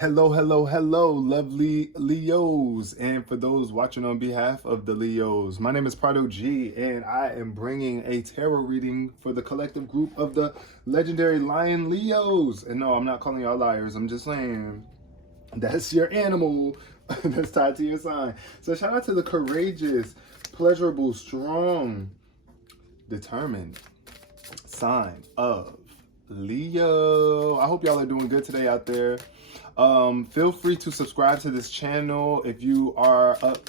Hello, hello, hello, lovely Leos. And for those watching on behalf of the Leos, my name is Prado G, and I am bringing a tarot reading for the collective group of the legendary Lion Leos. And no, I'm not calling y'all liars. I'm just saying that's your animal that's tied to your sign. So shout out to the courageous, pleasurable, strong, determined sign of Leo. I hope y'all are doing good today out there. Feel free to subscribe to this channel if you are up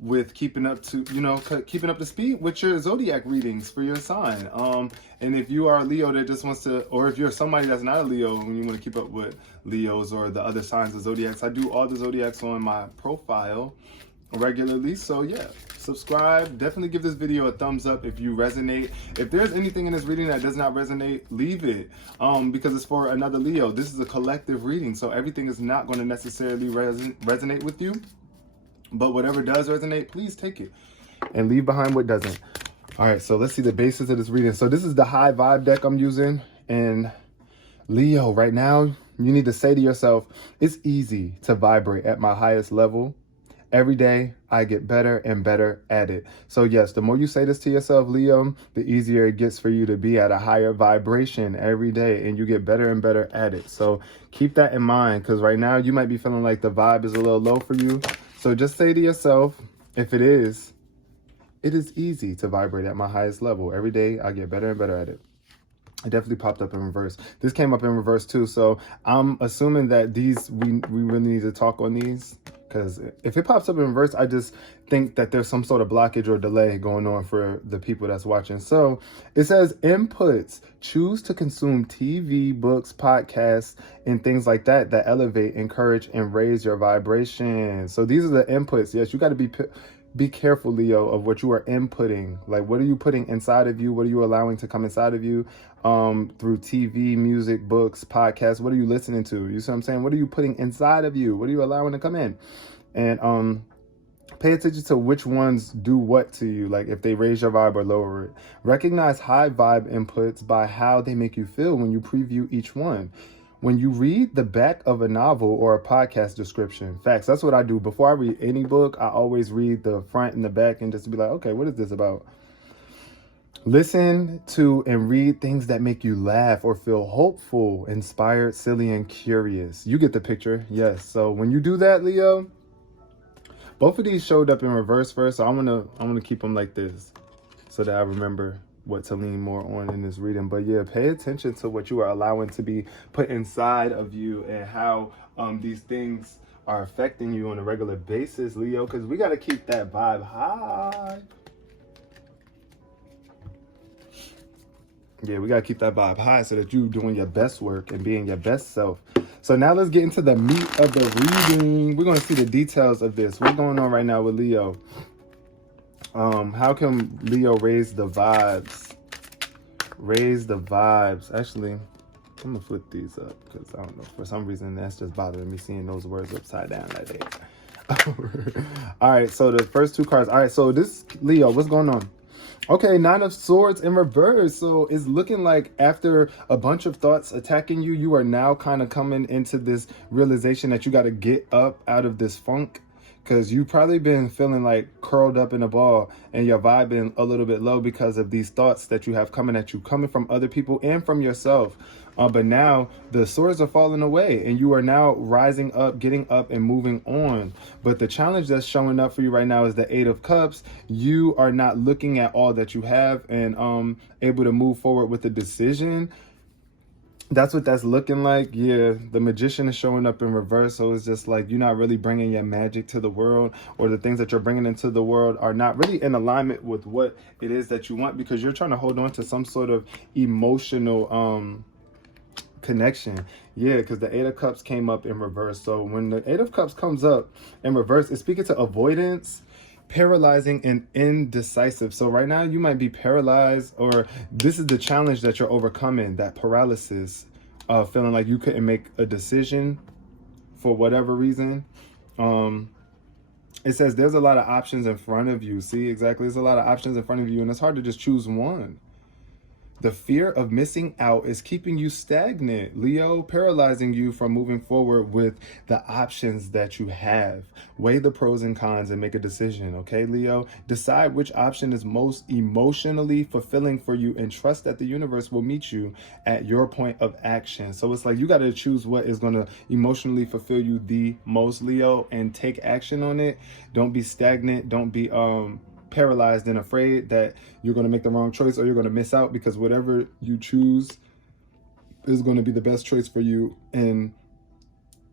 with keeping up to speed with your zodiac readings for your sign. And if you are a Leo that just wants to, or if you're somebody that's not a Leo and you want to keep up with Leos or the other signs of zodiacs, I do all the zodiacs on my profile regularly. So yeah, subscribe. Definitely give this video a thumbs up if you resonate. If there's anything in this reading that does not resonate, leave it, because it's for another Leo. This is a collective reading, so everything is not going to necessarily resonate with you, but whatever does resonate, please take it and leave behind what doesn't. All right, so let's see the basis of this reading. So this is the high vibe deck I'm using, and Leo, right now you need to say to yourself, it's easy to vibrate at my highest level. Every day, I get better and better at it. So yes, the more you say this to yourself, Leo, the easier it gets for you to be at a higher vibration every day, and you get better and better at it. So keep that in mind, because right now you might be feeling like the vibe is a little low for you. So just say to yourself, if it is easy to vibrate at my highest level. Every day, I get better and better at it. It definitely popped up in reverse. This came up in reverse too. So I'm assuming that these, we really need to talk on these, because if it pops up in reverse, I just think that there's some sort of blockage or delay going on for the people that's watching. So it says inputs: choose to consume TV, books, podcasts, and things like that that elevate, encourage, and raise your vibration. So these are the inputs. Yes, you got to be careful, Leo, of what you are inputting. Like, what are you putting inside of you? What are you allowing to come inside of you through TV, music, books, podcasts? What are you listening to? You see what I'm saying? What are you putting inside of you? What are you allowing to come in? And pay attention to which ones do what to you, like if they raise your vibe or lower it. Recognize high vibe inputs by how they make you feel when you preview each one. When you read the back of a novel or a podcast description, facts, that's what I do. Before I read any book, I always read the front and the back and just be like, okay, what is this about? Listen to and read things that make you laugh or feel hopeful, inspired, silly, and curious. You get the picture. Yes. So when you do that, Leo, both of these showed up in reverse first. So I'm gonna keep them like this so that I remember what to lean more on in this reading. But yeah, pay attention to what you are allowing to be put inside of you and how these things are affecting you on a regular basis, Leo, because we got to keep that vibe high. Yeah, we got to keep that vibe high so that you're doing your best work and being your best self. So now let's get into the meat of the reading. We're going to see the details of this. What's going on right now with Leo? How can Leo raise the vibes? Raise the vibes. Actually, I'm gonna flip these up because I don't know, for some reason that's just bothering me seeing those words upside down like that. All right, so the first two cards. All right, so this Leo, what's going on? Okay, Nine of Swords in reverse. So it's looking like after a bunch of thoughts attacking you, you are now kind of coming into this realization that you got to get up out of this funk, because you've probably been feeling like curled up in a ball and your vibe been a little bit low because of these thoughts that you have coming at you, coming from other people and from yourself. But now the swords are falling away and you are now rising up, getting up and moving on. But the challenge that's showing up for you right now is the Eight of Cups. You are not looking at all that you have and able to move forward with a decision. That's what that's looking like. Yeah, the Magician is showing up in reverse. So it's just like you're not really bringing your magic to the world, or the things that you're bringing into the world are not really in alignment with what it is that you want, because you're trying to hold on to some sort of emotional connection. Yeah, because the Eight of Cups came up in reverse. So when the Eight of Cups comes up in reverse, it's speaking to avoidance, paralyzing, and indecisive. So right now you might be paralyzed, or this is the challenge that you're overcoming, that paralysis, feeling like you couldn't make a decision for whatever reason. It says there's a lot of options in front of you. See, exactly, there's a lot of options in front of you and it's hard to just choose one. The fear of missing out is keeping you stagnant, Leo, paralyzing you from moving forward with the options that you have. Weigh the pros and cons and make a decision, okay, Leo? Decide which option is most emotionally fulfilling for you and trust that the universe will meet you at your point of action. So it's like you got to choose what is going to emotionally fulfill you the most, Leo, and take action on it. Don't be stagnant. Don't be paralyzed and afraid that you're going to make the wrong choice or you're going to miss out, because whatever you choose is going to be the best choice for you. And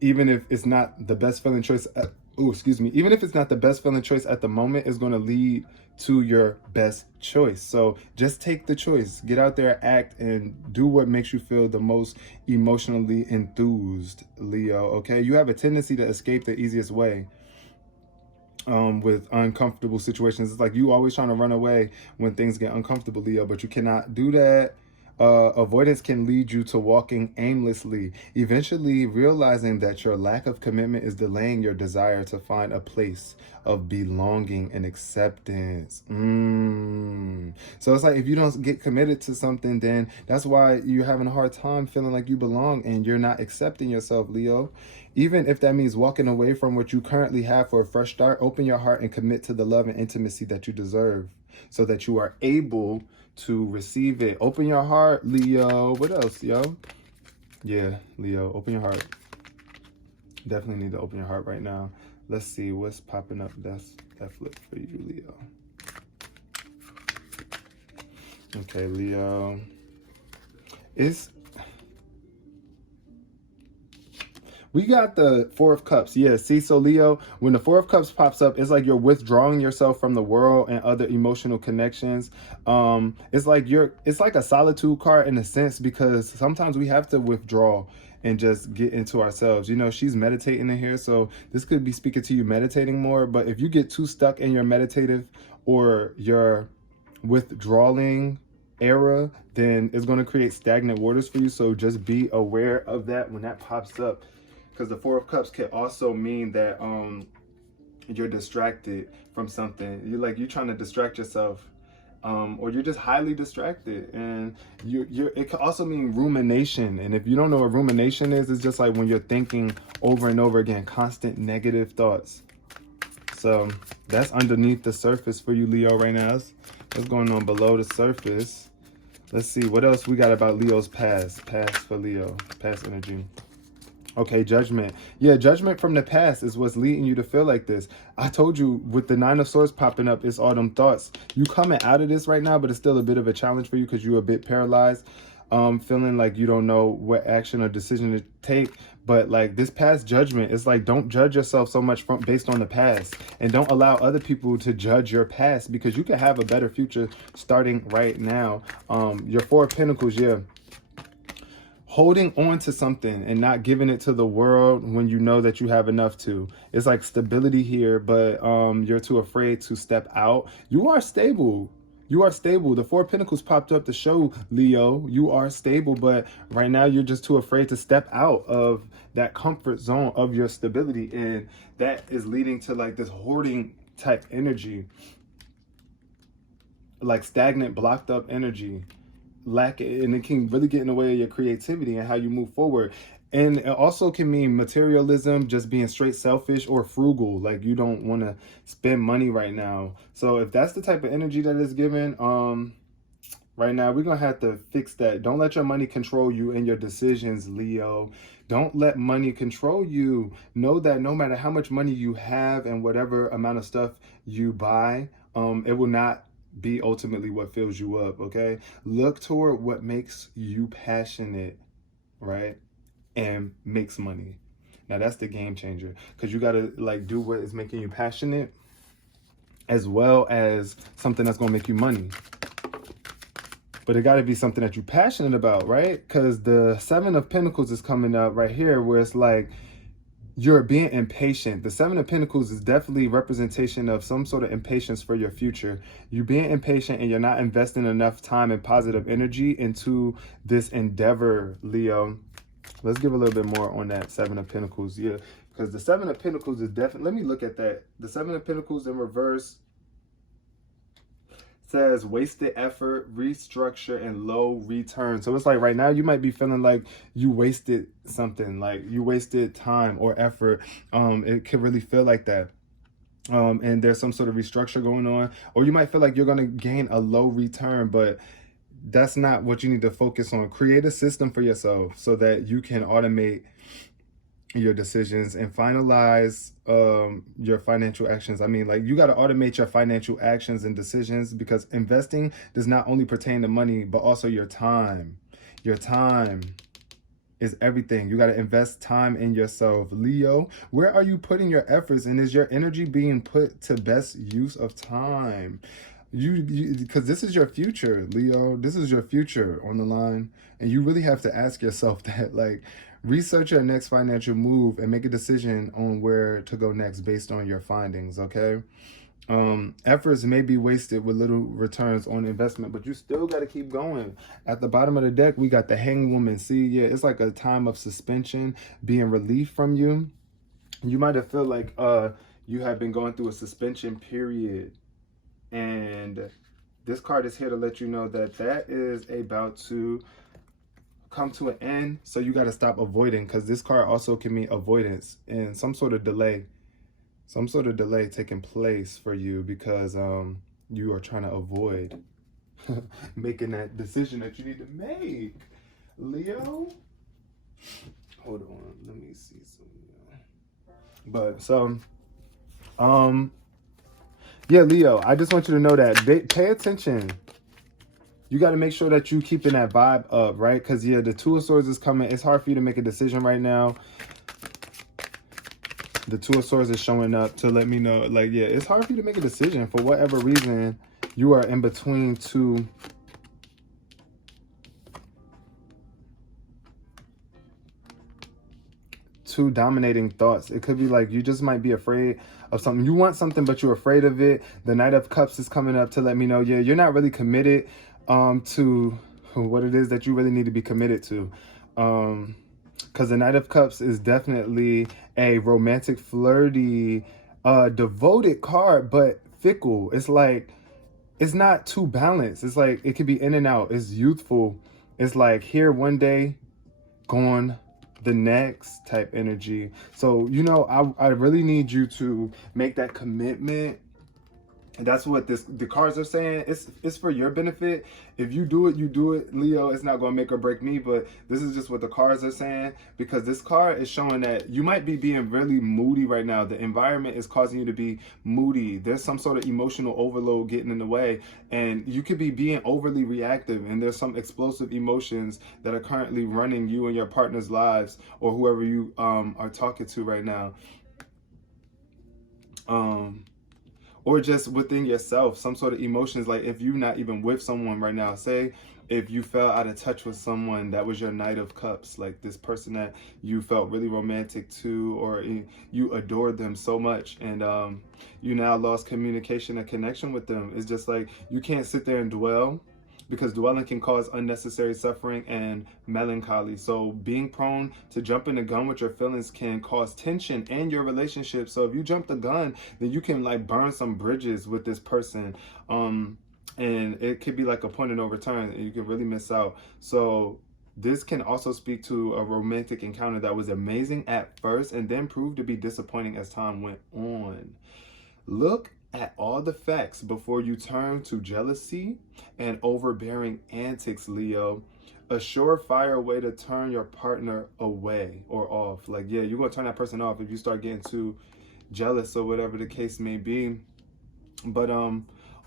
even if it's not the best feeling choice even if it's not the best feeling choice at the moment, it's going to lead to your best choice. So just take the choice, get out there, act, and do what makes you feel the most emotionally enthused, Leo. Okay, you have a tendency to escape the easiest way with uncomfortable situations. It's like you always trying to run away when things get uncomfortable, Leo, but you cannot do that. Avoidance can lead you to walking aimlessly, eventually realizing that your lack of commitment is delaying your desire to find a place of belonging and acceptance. So it's like if you don't get committed to something, then that's why you're having a hard time feeling like you belong and you're not accepting yourself, Leo. Even if that means walking away from what you currently have for a fresh start, open your heart and commit to the love and intimacy that you deserve so that you are able to receive it. Open your heart, Leo. What else, yo? Yeah, Leo, open your heart. Definitely need to open your heart right now. Let's see what's popping up. That flip for you, Leo. Okay, Leo. We got the Four of Cups. Yeah, see, so Leo, when the Four of Cups pops up, it's like you're withdrawing yourself from the world and other emotional connections. It's like a solitude card in a sense, because sometimes we have to withdraw and just get into ourselves. You know, she's meditating in here, so this could be speaking to you meditating more. But if you get too stuck in your meditative or your withdrawing era, then it's going to create stagnant waters for you. So just be aware of that when that pops up, because the Four of Cups can also mean that you're distracted from something. You're trying to distract yourself, or you're just highly distracted, and it can also mean rumination. And if you don't know what rumination is, it's just like when you're thinking over and over again, constant negative thoughts. So that's underneath the surface for you, Leo, right now. What's going on below the surface? Let's see what else we got about Leo's past for Leo, past energy. Okay, judgment. Yeah, judgment from the past is what's leading you to feel like this. I told you with the Nine of Swords popping up, it's all them thoughts. You coming out of this right now, but it's still a bit of a challenge for you because you're a bit paralyzed, feeling like you don't know what action or decision to take. But like this past judgment, it's like don't judge yourself so much based on the past, and don't allow other people to judge your past, because you can have a better future starting right now. Your Four of Pentacles, yeah. Holding on to something and not giving it to the world when you know that you have enough to. It's like stability here, but you're too afraid to step out. You are stable. You are stable. The Four of Pentacles popped up to show, Leo, you are stable, but right now you're just too afraid to step out of that comfort zone of your stability. And that is leading to like this hoarding type energy, like stagnant, blocked up energy. And it can really get in the way of your creativity and how you move forward. And it also can mean materialism, just being straight selfish, or frugal, like you don't want to spend money right now. So if that's the type of energy that is given right now, we're gonna have to fix that. Don't let your money control you and your decisions, Leo. Don't let money control you. Know that no matter how much money you have and whatever amount of stuff you buy, it will not be ultimately what fills you up. Okay, look toward what makes you passionate, right, and makes money. Now that's the game changer, because you got to like do what is making you passionate as well as something that's going to make you money. But it got to be something that you're passionate about, right? Because the Seven of Pentacles is coming up right here, where it's like you're being impatient. The Seven of Pentacles is definitely representation of some sort of impatience for your future. You're being impatient and you're not investing enough time and positive energy into this endeavor, Leo. Let's give a little bit more on that Seven of Pentacles. Yeah, because the Seven of Pentacles is definitely, let me look at that. The Seven of Pentacles in reverse. says wasted effort, restructure, and low return. So it's like right now you might be feeling like you wasted something, like you wasted time or effort. It could really feel like that. And there's some sort of restructure going on, or you might feel like you're going to gain a low return, but that's not what you need to focus on. Create a system for yourself so that you can automate your decisions and finalize your financial actions. I mean, like, you got to automate your financial actions and decisions, because investing does not only pertain to money, but also your time. Your time is everything. You got to invest time in yourself. Leo, where are you putting your efforts, and is your energy being put to best use of time? Because this is your future, Leo. This is your future on the line, and you really have to ask yourself that. Like, research your next financial move and make a decision on where to go next based on your findings. Okay. Efforts may be wasted with little returns on investment, but you still got to keep going. At the bottom of the deck, we got the Hanged Woman. See, yeah, it's like a time of suspension being relieved from you. You might have felt like you have been going through a suspension period, and this card is here to let you know that that is about to come to an end. So you got to stop avoiding, because this card also can mean avoidance and some sort of delay. Some sort of delay taking place for you because you are trying to avoid making that decision that you need to make. Leo? Hold on. Let me see something. But so, yeah, Leo, I just want you to know that pay attention. You got to make sure that you keeping that vibe up, right? Because, yeah, the Two of Swords is coming. It's hard for you to make a decision right now. The Two of Swords is showing up to let me know, like, yeah, it's hard for you to make a decision for whatever reason. You are in between two dominating thoughts. It could be like you just might be afraid of something. You want something, but you're afraid of it. The Knight of Cups is coming up to let me know, yeah, you're not really committed to what it is that you really need to be committed to. Because the Knight of Cups is definitely a romantic, flirty, devoted card, but fickle. It's like, it's not too balanced. It's like, it could be in and out. It's youthful. It's like here one day, gone the next type energy. So, you know, I really need you to make that commitment. And that's what the cards are saying. It's for your benefit. If you do it, you do it, Leo. It's not going to make or break me, but this is just what the cards are saying, because this card is showing that you might be being really moody right now. The environment is causing you to be moody. There's some sort of emotional overload getting in the way, and you could be being overly reactive, and there's some explosive emotions that are currently running you and your partner's lives, or whoever you are talking to right now. Or just within yourself, some sort of emotions. Like if you're not even with someone right now, say if you fell out of touch with someone that was your Knight of Cups, like this person that you felt really romantic to, or you adored them so much, and you now lost communication and connection with them. It's just like you can't sit there and dwell, because dwelling can cause unnecessary suffering and melancholy. So being prone to jumping the gun with your feelings can cause tension in your relationship. So if you jump the gun, then you can like burn some bridges with this person. And it could be like a point of no return, and you can really miss out. So this can also speak to a romantic encounter that was amazing at first and then proved to be disappointing as time went on. Look at all the facts before you turn to jealousy and overbearing antics, Leo. A surefire way to turn your partner away or off. Like, yeah, you're going to turn that person off if you start getting too jealous or whatever the case may be. But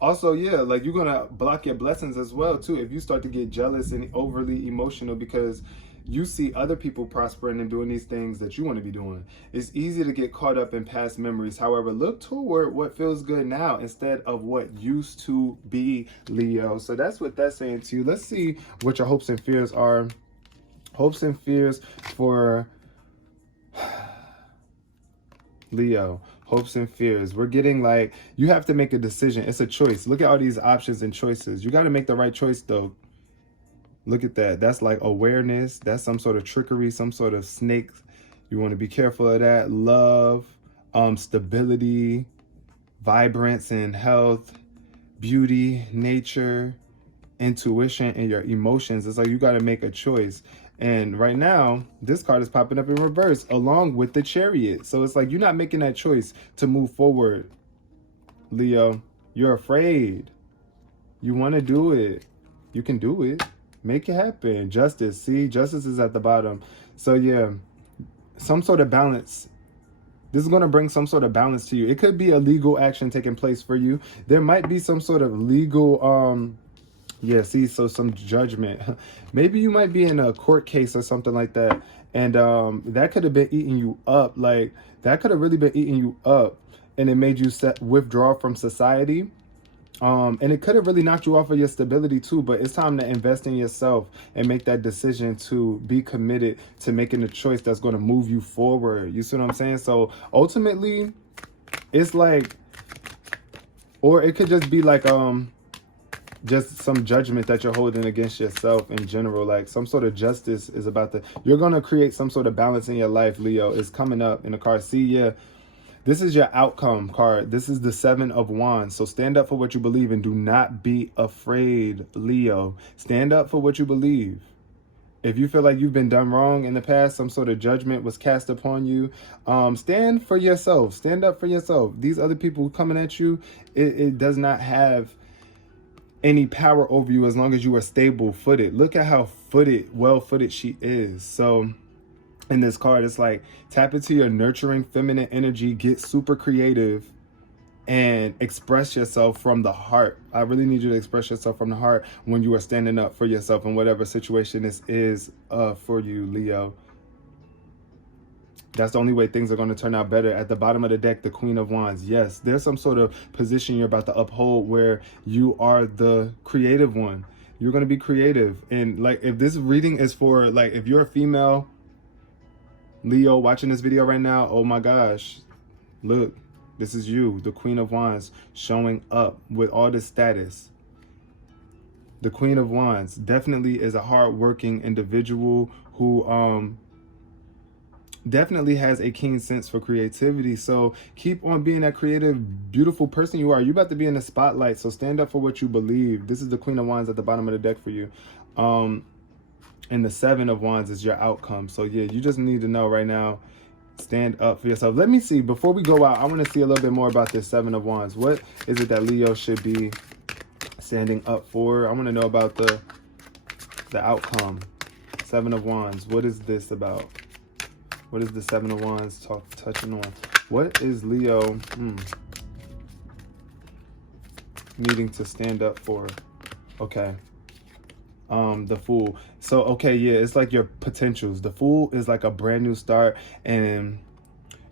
also, yeah, like you're going to block your blessings as well, too, if you start to get jealous and overly emotional because you see other people prospering and doing these things that you want to be doing. It's easy to get caught up in past memories. However, look toward what feels good now instead of what used to be, Leo. So that's what that's saying to you. Let's see what your hopes and fears are. Hopes and fears for Leo. Hopes and fears. We're getting like, you have to make a decision. It's a choice. Look at all these options and choices. You got to make the right choice, though. Look at that. That's like awareness. That's some sort of trickery, some sort of snake. You want to be careful of that. Love, stability, vibrance and health, beauty, nature, intuition, and your emotions. It's like you got to make a choice. And right now, this card is popping up in reverse along with the Chariot. So it's like you're not making that choice to move forward, Leo. You're afraid. You want to do it. You can do it. Make it happen. Justice. See, justice is at the bottom. So yeah, some sort of balance. This is going to bring some sort of balance to you. It could be a legal action taking place for you. There might be some sort of legal yeah, see, so some judgment. Maybe you might be in a court case or something like that. And that could have been eating you up. Like, that could have really been eating you up. And it made you withdraw from society. And it could have really knocked you off of your stability too. But it's time to invest in yourself and make that decision to be committed to making a choice that's going to move you forward. You see what I'm saying? So ultimately, it's like, or it could just be like, just some judgment that you're holding against yourself in general. Like some sort of justice is about to, you're going to create some sort of balance in your life, Leo. Is coming up in the card. See, yeah, this is your outcome card. This is the 7 of Wands. So stand up for what you believe and do not be afraid, Leo. Stand up for what you believe. If you feel like you've been done wrong in the past, some sort of judgment was cast upon you, stand for yourself. Stand up for yourself. These other people coming at you, it does not have any power over you as long as you are stable footed. Look at how well footed she is. So in this card, it's like tap into your nurturing feminine energy, get super creative, and express yourself from the heart. I really need you to express yourself from the heart when you are standing up for yourself in whatever situation this is for you, Leo. That's the only way things are going to turn out better. At the bottom of the deck, the Queen of Wands. Yes, there's some sort of position you're about to uphold where you are the creative one. You're going to be creative. And like, if this reading is for, like, if you're a female Leo watching this video right now, oh my gosh, look, this is you, the Queen of Wands, showing up with all this status. The Queen of Wands definitely is a hardworking individual who definitely has a keen sense for creativity. So keep on being that creative, beautiful person you are. You're about to be in the spotlight, so stand up for what you believe. This is the Queen of Wands at the bottom of the deck for you. And the 7 of Wands is your outcome. So yeah, you just need to know right now, stand up for yourself. Let me see, before we go out, I want to see a little bit more about this 7 of Wands. What is it that Leo should be standing up for? I want to know about the outcome. 7 of Wands. What is this about? What is the 7 of Wands touching on? What is Leo needing to stand up for? Okay. The Fool. So, okay, yeah, it's like your potentials. The Fool is like a brand new start and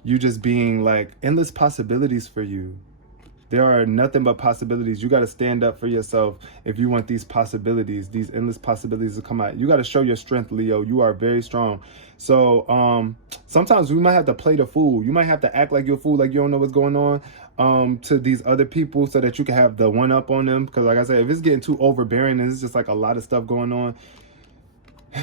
you just being like endless possibilities for you. There are nothing but possibilities. You got to stand up for yourself if you want these possibilities, these endless possibilities to come out. You got to show your strength, Leo. You are very strong. So sometimes we might have to play the fool. You might have to act like you're a fool, like you don't know what's going on to these other people so that you can have the one up on them. Because like I said, if it's getting too overbearing and it's just like a lot of stuff going on,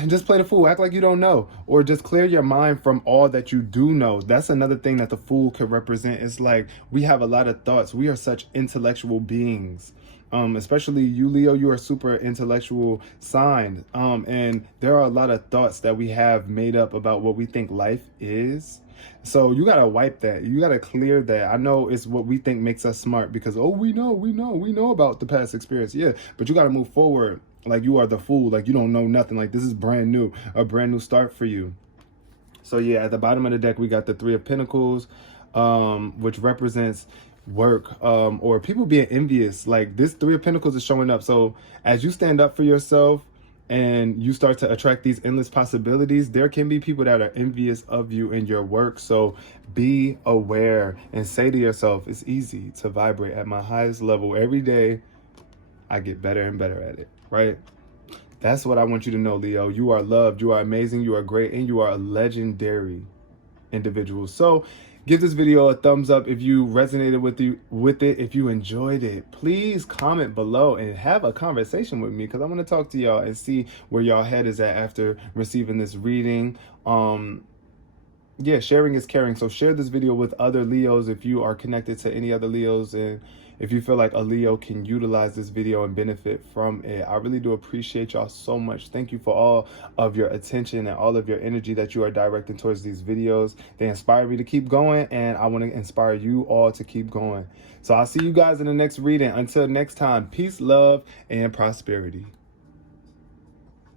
just play the fool, act like you don't know, or just clear your mind from all that you do know. That's another thing that the Fool could represent. It's like we have a lot of thoughts. We are such intellectual beings, especially you, Leo. You are super intellectual sign, and there are a lot of thoughts that we have made up about what we think life is. So you gotta wipe that. You gotta clear that. I know it's what we think makes us smart because, oh, we know about the past experience. Yeah, but you gotta move forward like you are the Fool, like you don't know nothing. Like this is brand new, a brand new start for you. So yeah, at the bottom of the deck, we got the 3 of Pentacles, which represents work or people being envious. Like this 3 of Pentacles is showing up. So as you stand up for yourself, and you start to attract these endless possibilities, there can be people that are envious of you and your work. So be aware and say to yourself, it's easy to vibrate at my highest level. Every day, I get better and better at it, right? That's what I want you to know, Leo. You are loved, you are amazing, you are great, and you are a legendary individual. So give this video a thumbs up if you resonated with it. If you enjoyed it, please comment below and have a conversation with me because I want to talk to y'all and see where y'all head is at after receiving this reading. Yeah, sharing is caring. So share this video with other Leos if you are connected to any other Leos and if you feel like a Leo can utilize this video and benefit from it. I really do appreciate y'all so much. Thank you for all of your attention and all of your energy that you are directing towards these videos. They inspire me to keep going, and I want to inspire you all to keep going. So I'll see you guys in the next reading. Until next time, peace, love, and prosperity.